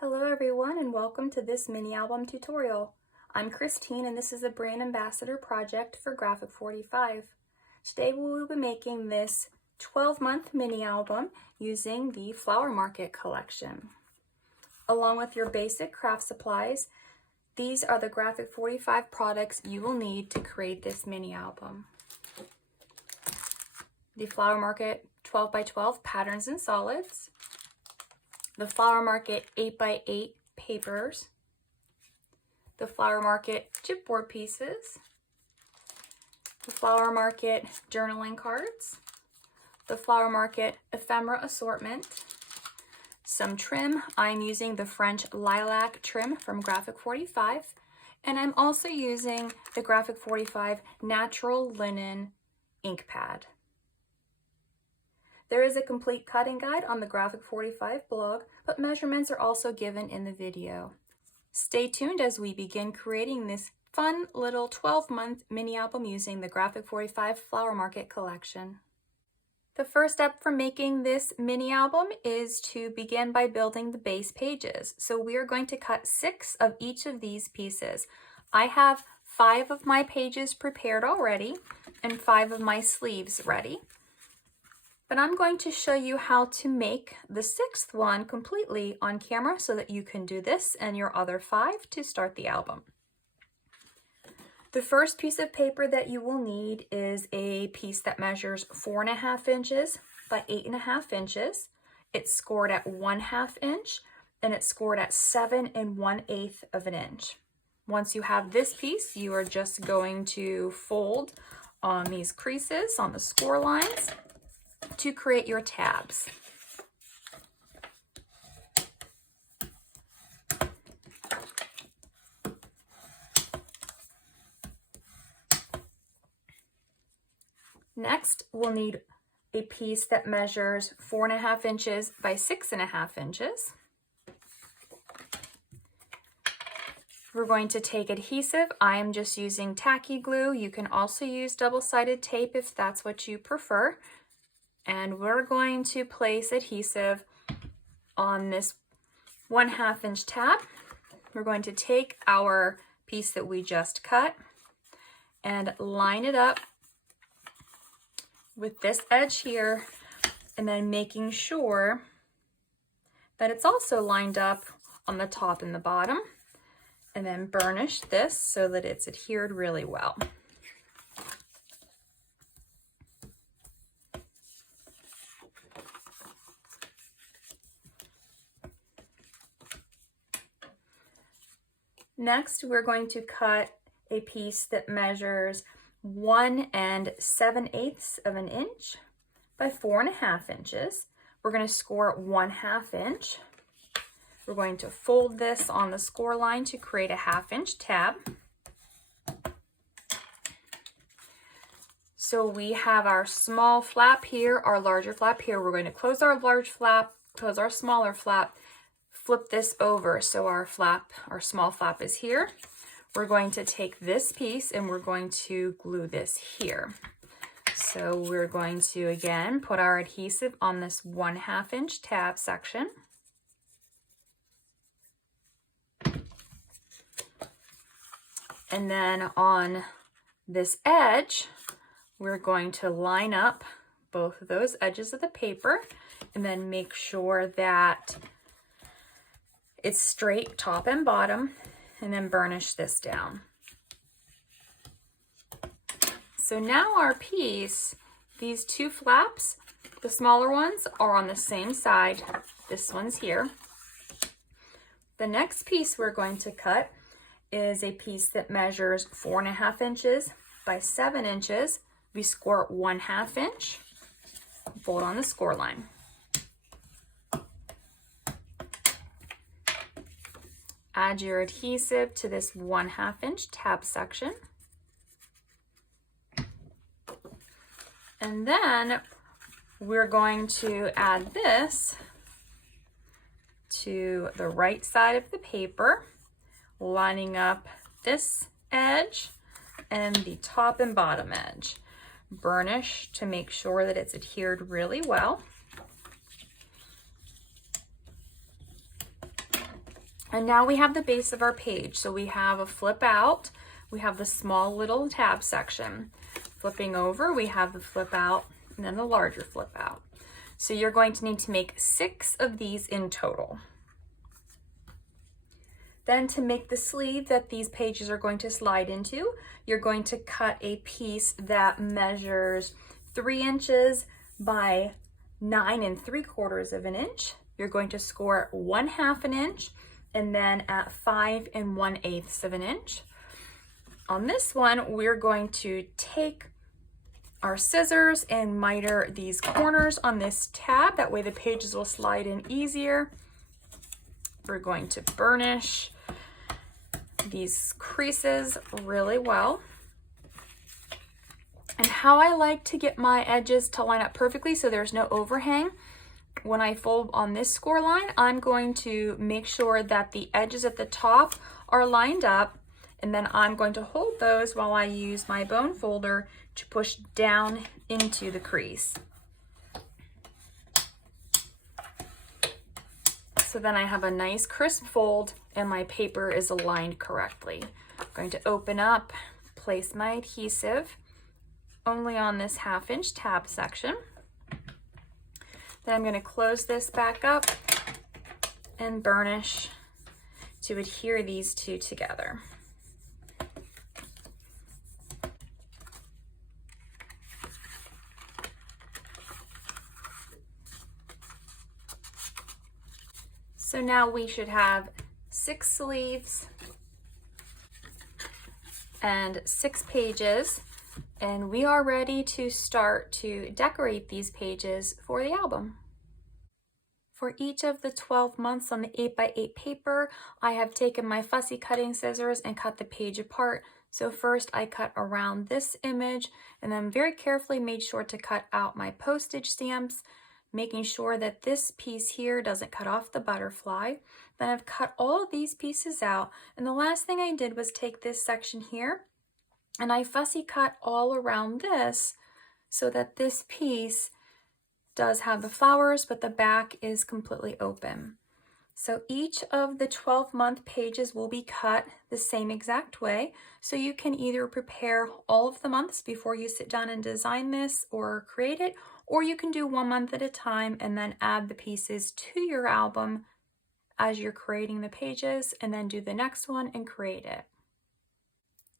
Hello everyone and welcome to this mini album tutorial. I'm Christine and this is the Brand Ambassador project for Graphic 45. Today we will be making this 12-month mini album using the Flower Market collection. Along with your basic craft supplies, these are the Graphic 45 products you will need to create this mini album. The Flower Market 12x12 patterns and solids, the Flower Market 8x8 papers, the Flower Market chipboard pieces, the Flower Market journaling cards, the Flower Market ephemera assortment, some trim. I'm using the French lilac trim from Graphic 45, and I'm also using the Graphic 45 natural linen ink pad. There is a complete cutting guide on the Graphic 45 blog, but measurements are also given in the video. Stay tuned as we begin creating this fun little 12-month mini album using the Graphic 45 Flower Market collection. The first step for making this mini album is to begin by building the base pages. So we are going to cut 6 of each of these pieces. I have 5 of my pages prepared already and 5 of my sleeves ready. But I'm going to show you how to make the 6th one completely on camera so that you can do this and your other 5 to start the album. The first piece of paper that you will need is a piece that measures 4.5 inches by 8.5 inches. It's scored at 1/2 inch and it's scored at 7 1/8 of an inch. Once you have this piece, you are just going to fold on these creases on the score lines to create your tabs. Next, we'll need a piece that measures 4.5 inches by 6.5 inches. We're going to take adhesive. I am just using tacky glue. You can also use double-sided tape if that's what you prefer. And we're going to place adhesive on this 1/2 inch tab. We're going to take our piece that we just cut and line it up with this edge here, and then making sure that it's also lined up on the top and the bottom, and then burnish this so that it's adhered really well. Next, we're going to cut a piece that measures 1 7/8 of an inch by 4.5 inches. We're going to score 1/2 inch. We're going to fold this on the score line to create a 1/2 inch tab. So we have our small flap here, our larger flap here. We're going to close our large flap, close our smaller flap, flip this over so our small flap is here. We're going to take this piece and we're going to glue this here. So we're going to again put our adhesive on this 1/2 inch tab section. And then on this edge, we're going to line up both of those edges of the paper and then make sure that it's straight top and bottom, and then burnish this down. So now our piece, these 2 flaps, the smaller ones are on the same side. This one's here. The next piece we're going to cut is a piece that measures 4.5 inches by 7 inches. We score 1/2 inch, fold on the score line. Add your adhesive to this 1/2 inch tab section. And then we're going to add this to the right side of the paper, lining up this edge and the top and bottom edge. Burnish to make sure that it's adhered really well. And now we have the base of our page. So we have a flip out, we have the small little tab section. Flipping over, we have the flip out and then the larger flip out. So you're going to need to make 6 of these in total. Then to make the sleeve that these pages are going to slide into, you're going to cut a piece that measures 3 inches by 9 3/4 of an inch. You're going to score 1/2 an inch and then at 5 1/8 of an inch. On this one, we're going to take our scissors and miter these corners on this tab. That way the pages will slide in easier. We're going to burnish these creases really well. And how I like to get my edges to line up perfectly so there's no overhang, when I fold on this score line, I'm going to make sure that the edges at the top are lined up, and then I'm going to hold those while I use my bone folder to push down into the crease. So then I have a nice crisp fold and my paper is aligned correctly. I'm going to open up, place my adhesive only on this 1/2 inch tab section. Then I'm going to close this back up and burnish to adhere these two together. So now we should have 6 sleeves and 6 pages, and we are ready to start to decorate these pages for the album. For each of the 12 months on the 8x8 paper, I have taken my fussy cutting scissors and cut the page apart. So first I cut around this image and then very carefully made sure to cut out my postage stamps, making sure that this piece here doesn't cut off the butterfly. Then I've cut all of these pieces out, and the last thing I did was take this section here and I fussy cut all around this so that this piece does have the flowers, but the back is completely open. So each of the 12-month pages will be cut the same exact way. So you can either prepare all of the months before you sit down and design this or create it, or you can do 1 month at a time and then add the pieces to your album as you're creating the pages, and then do the next one and create it.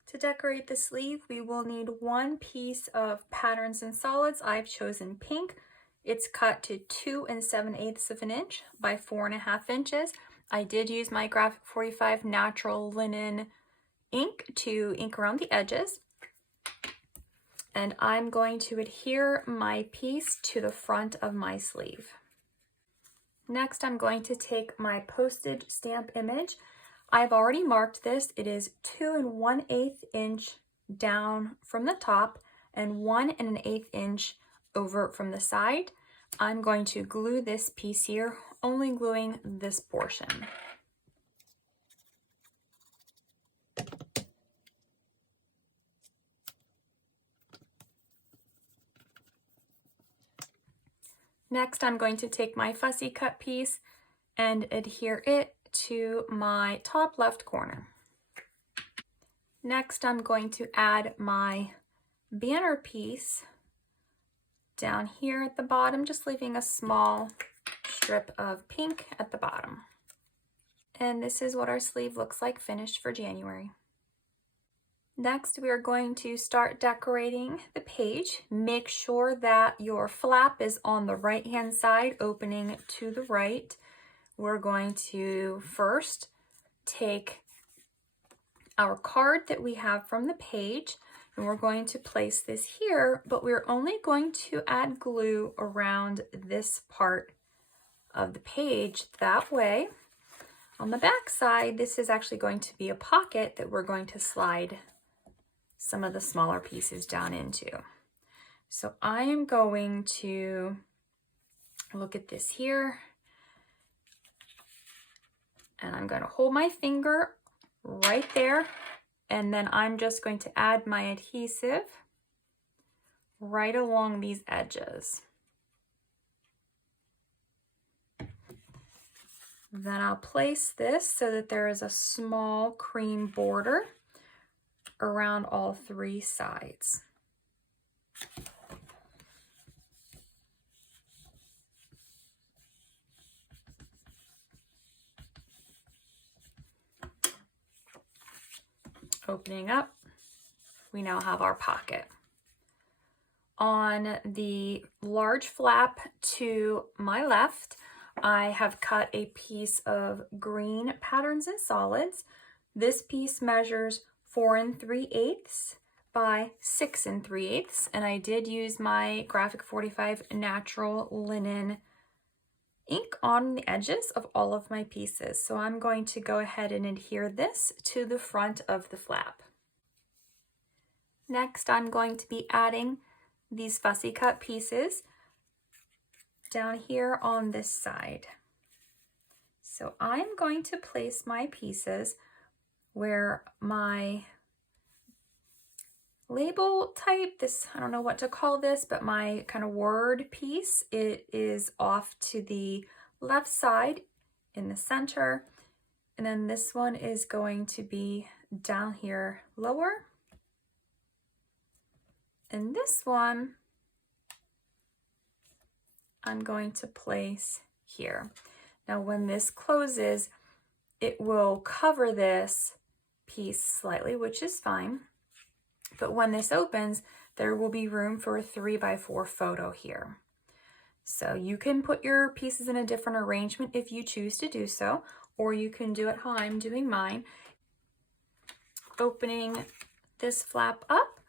To decorate the sleeve, we will need 1 piece of Patterns and Solids. I've chosen pink. It's cut to 2 7/8 of an inch by 4.5 inches. I did use my Graphic 45 natural linen ink to ink around the edges. And I'm going to adhere my piece to the front of my sleeve. Next, I'm going to take my postage stamp image. I've already marked this. It is 2 1/8 inch down from the top and 1 1/8 inch over from the side. I'm going to glue this piece here, only gluing this portion. Next, I'm going to take my fussy cut piece and adhere it to my top left corner. Next, I'm going to add my banner piece down here at the bottom, just leaving a small strip of pink at the bottom. And this is what our sleeve looks like finished for January. Next, we are going to start decorating the page. Make sure that your flap is on the right-hand side, opening to the right. We're going to first take our card that we have from the page, and we're going to place this here, but we're only going to add glue around this part of the page. That way, on the back side, this is actually going to be a pocket that we're going to slide some of the smaller pieces down into. So I am going to look at this here, and I'm going to hold my finger right there, and then I'm just going to add my adhesive right along these edges. Then I'll place this so that there is a small cream border around all 3 sides. Opening up, we now have our pocket. On the large flap to my left, I have cut a piece of green Patterns and Solids. This piece measures 4 3/8 by 6 3/8, and I did use my Graphic 45 natural linen ink on the edges of all of my pieces. So I'm going to go ahead and adhere this to the front of the flap. Next, I'm going to be adding these fussy cut pieces down here on this side. So I'm going to place my pieces where my label type, this, I don't know what to call this, but my kind of word piece, it is off to the left side in the center. And then this one is going to be down here lower. And this one, I'm going to place here. Now when this closes, it will cover this piece slightly, which is fine. But when this opens, there will be room for a 3x4 photo here. So you can put your pieces in a different arrangement if you choose to do so, or you can do it how I'm doing mine. Opening this flap up,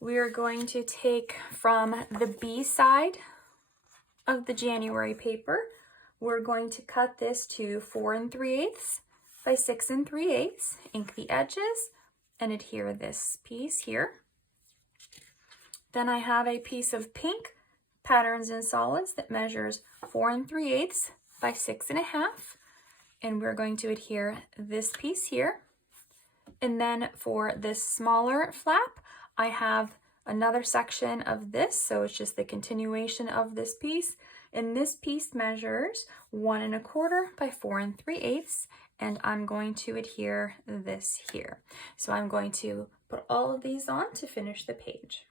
we are going to take from the B side of the January paper, we're going to cut this to 4 3/8 by 6 3/8, ink the edges, and adhere this piece here. Then I have a piece of pink Patterns and Solids that measures 4 3/8 by 6 1/2, and we're going to adhere this piece here. And then for this smaller flap, I have another section of this, so it's just the continuation of this piece. And this piece measures 1 1/4 by 4 3/8, and I'm going to adhere this here. So I'm going to put all of these on to finish the page.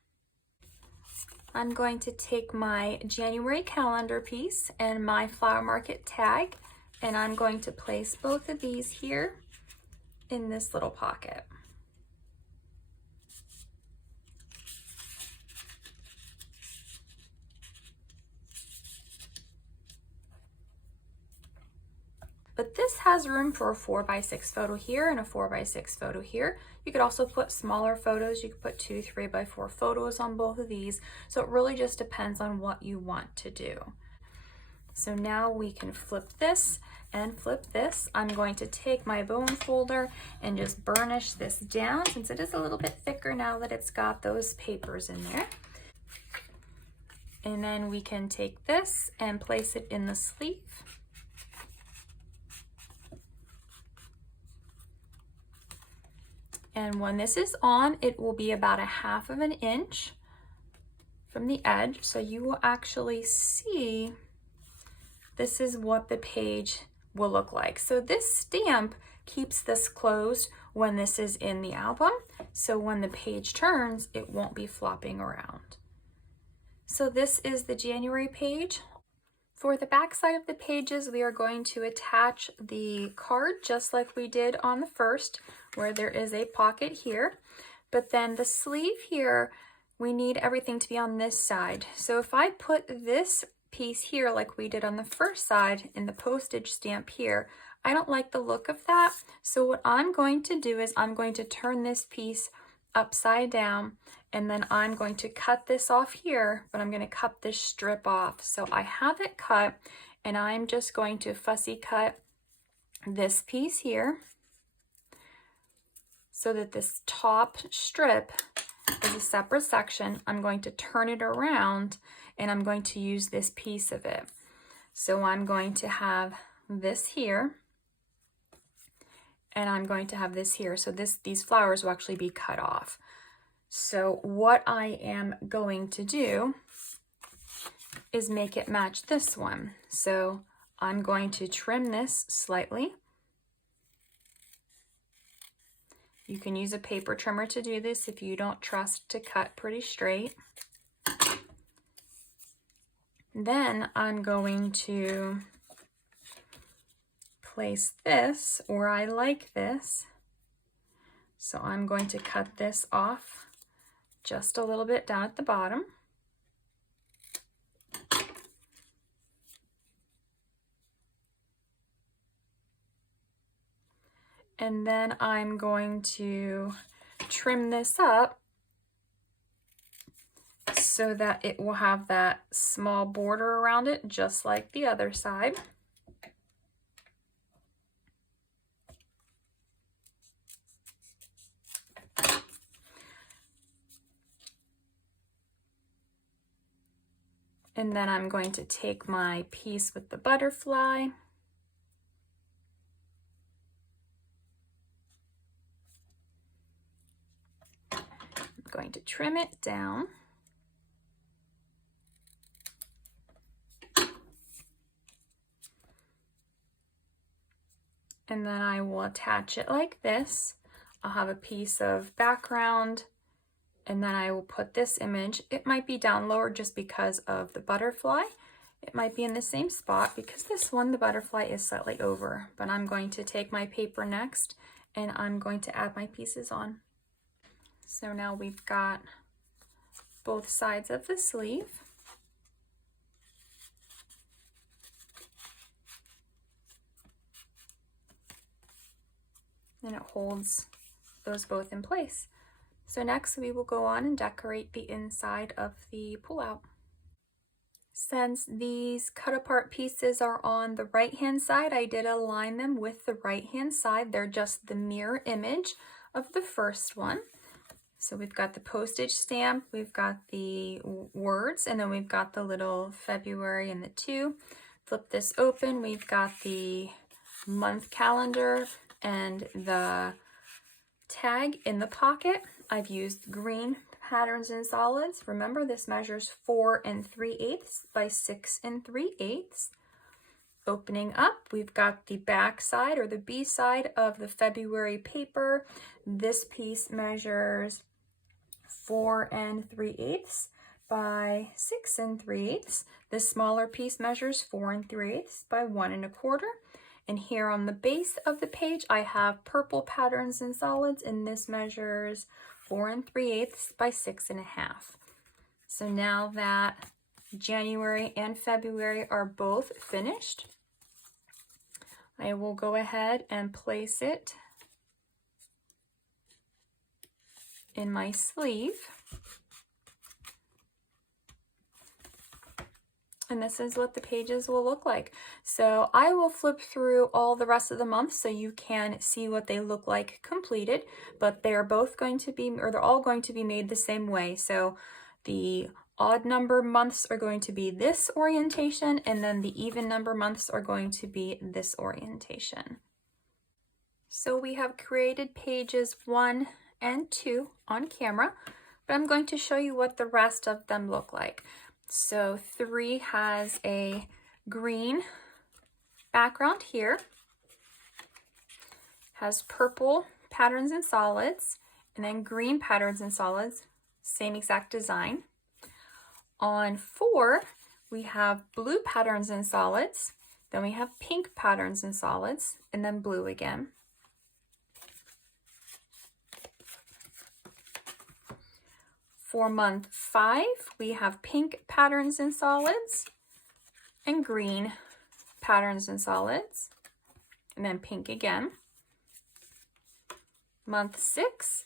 I'm going to take my January calendar piece and my Flower Market tag, and I'm going to place both of these here in this little pocket. But this has room for a 4x6 photo here and a 4x6 photo here. You could also put smaller photos. You could put 2 3x4 photos on both of these. So it really just depends on what you want to do. So now we can flip this and flip this. I'm going to take my bone folder and just burnish this down since it is a little bit thicker now that it's got those papers in there. And then we can take this and place it in the sleeve. And when this is on, it will be about 1/2 inch from the edge. So you will actually see this is what the page will look like. So this stamp keeps this closed when this is in the album. So when the page turns, it won't be flopping around. So this is the January page. For the back side of the pages, we are going to attach the card just like we did on the first, where there is a pocket here. But then the sleeve here, we need everything to be on this side. So if I put this piece here like we did on the first side in the postage stamp here, I don't like the look of that. So what I'm going to do is I'm going to turn this piece upside down, and then I'm going to cut this off here, but I'm going to cut this strip off. So I have it cut, and I'm just going to fussy cut this piece here so that this top strip is a separate section. I'm going to turn it around, and I'm going to use this piece of it. So I'm going to have this here, and I'm going to have this here. So these flowers will actually be cut off. So what I am going to do is make it match this one. So I'm going to trim this slightly. You can use a paper trimmer to do this if you don't trust to cut pretty straight. Then I'm going to place this where I like this. So I'm going to cut this off just a little bit down at the bottom. And then I'm going to trim this up so that it will have that small border around it, just like the other side. And then I'm going to take my piece with the butterfly. I'm going to trim it down. And then I will attach it like this. I'll have a piece of background, and then I will put this image. It might be down lower just because of the butterfly. It might be in the same spot because this one, the butterfly is slightly over, but I'm going to take my paper next and I'm going to add my pieces on. So now we've got both sides of the sleeve. And it holds those both in place. So next we will go on and decorate the inside of the pullout. Since these cut apart pieces are on the right hand side, I did align them with the right hand side. They're just the mirror image of the first one. So we've got the postage stamp, we've got the words, and then we've got the little February and the 2. Flip this open, we've got the month calendar and the tag in the pocket. I've used green patterns and solids. Remember, this measures 4 3/8 by 6 3/8. Opening up, we've got the back side or the B side of the February paper. This piece measures 4 3/8 by 6 3/8. The smaller piece measures 4 3/8 by 1 1/4. And here on the base of the page, I have purple patterns and solids, and this measures 4 3/8 by 6 1/2. So now that January and February are both finished, I will go ahead and place it in my sleeve. And this is what the pages will look like. So I will flip through all the rest of the month so you can see what they look like completed, but they're both going to be, or they're all going to be made the same way. So the odd number months are going to be this orientation, and then the even number months are going to be this orientation. So we have created pages 1 and 2 on camera, but I'm going to show you what the rest of them look like. So 3 has a green background here, has purple patterns and solids, and then green patterns and solids, same exact design. On 4, we have blue patterns and solids, then we have pink patterns and solids, and then blue again. For month 5, we have pink patterns and solids and green patterns and solids, and then pink again. Month 6,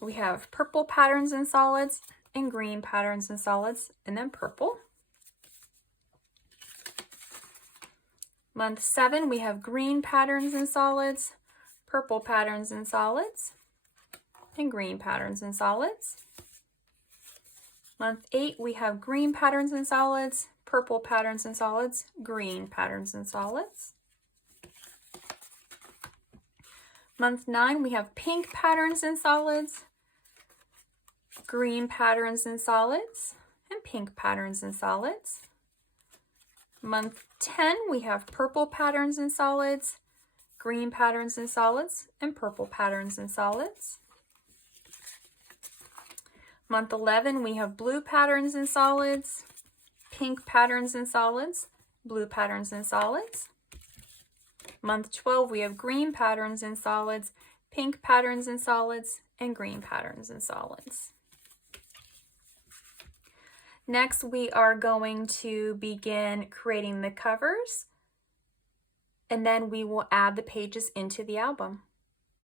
we have purple patterns and solids and green patterns and solids, and then purple. Month 7, we have green patterns and solids, purple patterns and solids, and green patterns and solids. Month 8, we have green patterns and solids, purple patterns and solids, green patterns and solids. Month 9, we have pink patterns and solids, green patterns and solids, and pink patterns and solids. Month 10, we have purple patterns and solids, green patterns and solids, and purple patterns and solids. Month 11, we have blue patterns and solids, pink patterns and solids, blue patterns and solids. Month 12, we have green patterns and solids, pink patterns and solids, and green patterns and solids. Next, we are going to begin creating the covers, and then we will add the pages into the album.